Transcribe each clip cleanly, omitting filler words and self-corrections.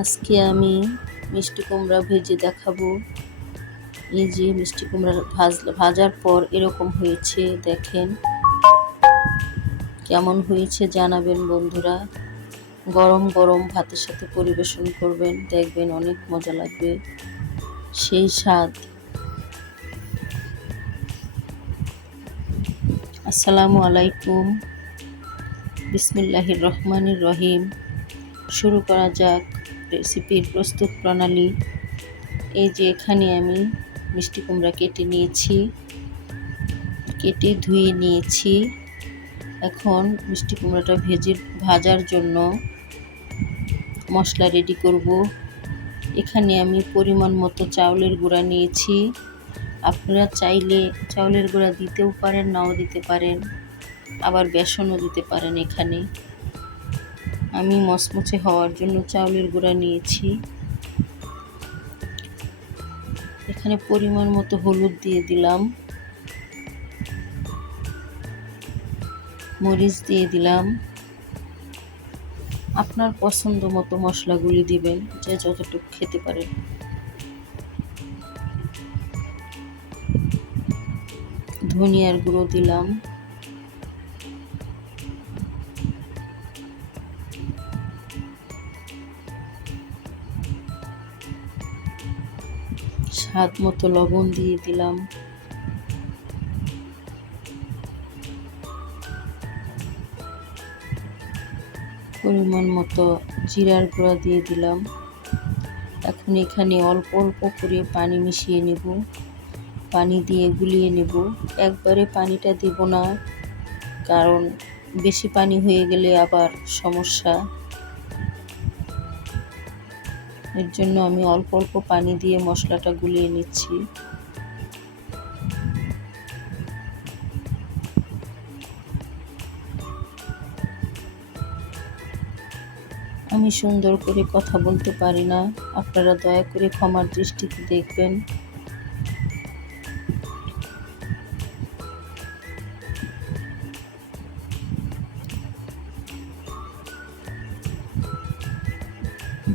আজকে আমি মিষ্টি কুমড়া ভেজে দেখাবো। এই যে মিষ্টি কুমড়া ভাজার পর এরকম হয়েছে, দেখেন কেমন হয়েছে জানাবেন বন্ধুরা। গরম গরম ভাতের সাথে পরিবেশন করবেন, দেখবেন অনেক মজা লাগবে, সেই স্বাদ। আসসালামু আলাইকুম, বিসমিল্লাহির রহমানির রহিম। শুরু করা যাক রেসিপির প্রস্তুত প্রণালী। এই যে এখানে আমি মিষ্টি কুমড়া কেটে নিয়েছি, কেটে ধুয়ে নিয়েছি। এখন মিষ্টি কুমড়াটা ভাজার জন্য মশলা রেডি করব। এখানে আমি পরিমাণ মতো চাউলের গুঁড়া নিয়েছি। আপনারা চাইলে চাউলের গুঁড়া দিতেও পারেন, নাও দিতে পারেন, আবার বেসনও দিতে পারেন। এখানে আমি মচমচে হওয়ার জন্য চাউলের গুঁড়া নিয়েছি। এখানে পরিমাণ মতো হলুদ দিয়ে দিলাম, মরিচ দিয়ে দিলাম। আপনার পছন্দ মতো মশলাগুলি দিবেন, যে যতটুকু খেতে পারেন। ধনিয়ার গুঁড়ো দিলাম, স্বাদ মতো লবণ দিয়ে দিলাম, পরিমাণ মতো জিরার গুঁড়া দিয়ে দিলাম। এখন এখানে অল্প অল্প করে পানি মিশিয়ে নেব, পানি দিয়ে গুলিয়ে নেব। একবারে পানিটা দেব না, কারণ বেশি পানি হয়ে গেলে আবার সমস্যা। এর জন্য আমি অল্প অল্প পানি দিয়ে মশলাটা গুলিয়ে নিচ্ছি। আমি সুন্দর করে কথা বলতে পারি না, আপনারা দয়া করে ক্ষমার দৃষ্টিতে দেখবেন।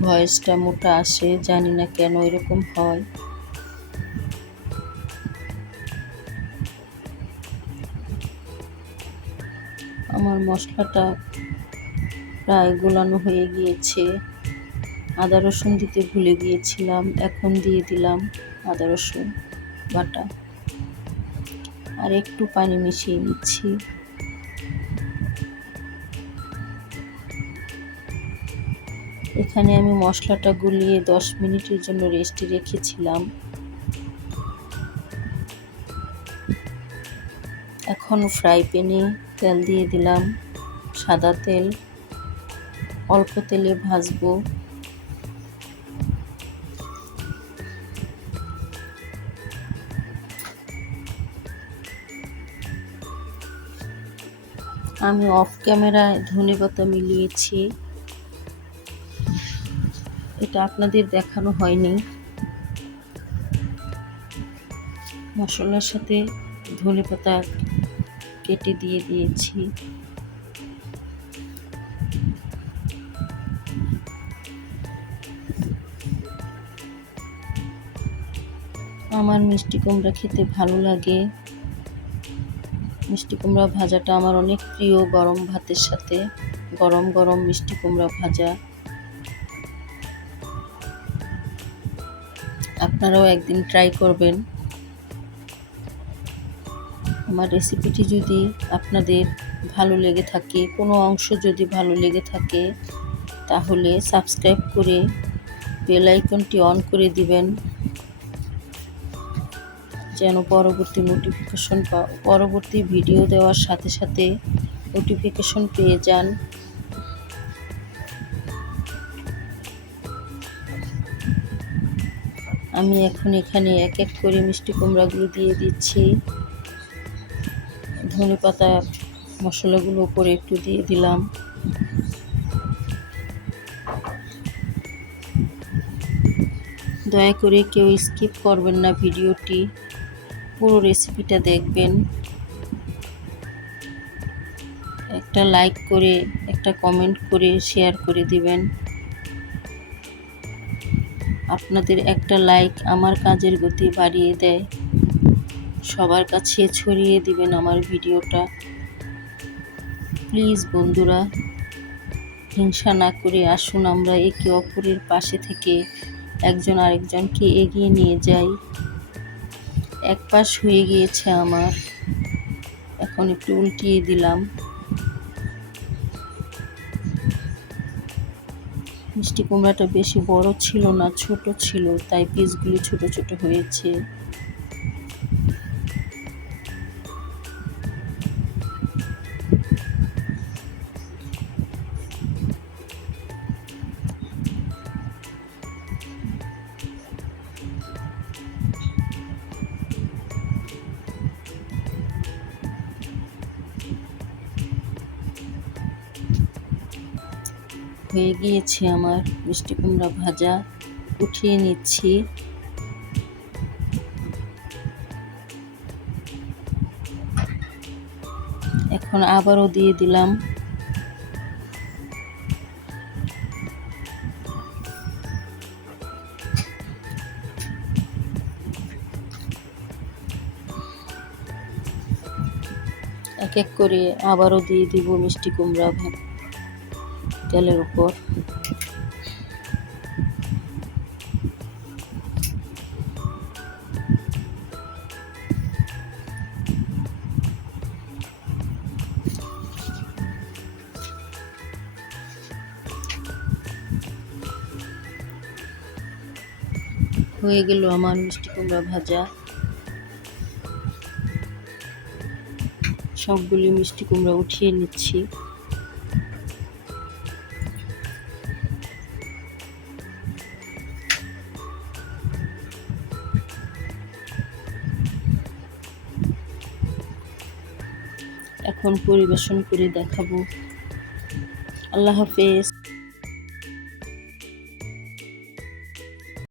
ভয়েসটা মোটা আসে, জানি না কেন এরকম হয়। আমার মশলাটা প্রায় গোলানো হয়ে গিয়েছে। আদা রসুন দিতে ভুলে গিয়েছিলাম, এখন দিয়ে দিলাম আদা রসুন বাটা। আর একটু পানি মিশিয়ে নিচ্ছি। এখানে আমি মশলাটা গুলিয়ে 10 মিনিটের জন্য রেস্টে রেখেছিলাম। এখন ফ্রাই প্যানে তেল দিয়ে দিলাম, সাদা তেল। অল্প তেলে ভাজবো। আমি অফ ক্যামেরায় ধনেপাতা মিলিয়েছি, এটা আপনাদের দেখানো হয়নি। মশলার সাথে ধনেপাতা কেটে দিয়ে দিয়েছি। আমার মিষ্টি কুমড়া খেতে ভালো লাগে। মিষ্টি কুমড়া ভাজাটা আমার অনেক প্রিয়, গরম ভাতের সাথে গরম গরম মিষ্টি কুমড়া ভাজা। আপনারাও একদিন ট্রাই করবেন। আমার রেসিপিটি যদি আপনাদের ভালো লেগে থাকে, কোনো অংশ যদি ভালো লেগে থাকে, তাহলে সাবস্ক্রাইব করে বেল আইকনটি অন করে দিবেন, যেন পরবর্তী ভিডিও দেওয়ার সাথে সাথে নোটিফিকেশন পেয়ে যান। আমি এখন এখানে এক এক করে মিষ্টি কুমড়াগুলো দিয়ে দিচ্ছি। ধনেপাতা মশলাগুলো উপরে একটু দিয়ে দিলাম। দয়া করে কেউ স্কিপ করবেন না ভিডিওটি, পুরো রেসিপিটা দেখবেন। একটা লাইক করে, একটা কমেন্ট করে শেয়ার করে দিবেন। আপনাদের একটা লাইক আমার কাজের গতি বাড়িয়ে দেয়। সবার কাছে ছড়িয়ে দিবেন আমার ভিডিওটা। প্লিজ বন্ধুরা, হিংসা না করে আসুন আমরা একে অপরের পাশে থেকে একজন আরেকজনকে এগিয়ে নিয়ে যাই। এক পাশ হয়ে গিয়েছে আমার, এখন একটু উল্টিয়ে দিলাম। মিষ্টি কুমড়াটা বেশি বড় ছিল না, ছোট ছিল, তাই পিসগুলি ছোট ছোট হয়েছে। হয়ে গিয়েছে আমার মিষ্টি কুমড়া ভাজা, উঠিয়ে নিচ্ছি। এখন আবারও দিয়ে দিলাম। এক এক করে আবারও দিয়ে দিব মিষ্টি কুমড়া তেলের উপর। হয়ে গেল আমার মিষ্টি কুমড়া ভাজা। সবগুলি মিষ্টি কুমড়া উঠিয়ে নিচ্ছি। এখন পরিবেশন করে দেখাবো। আল্লাহ হাফেজ।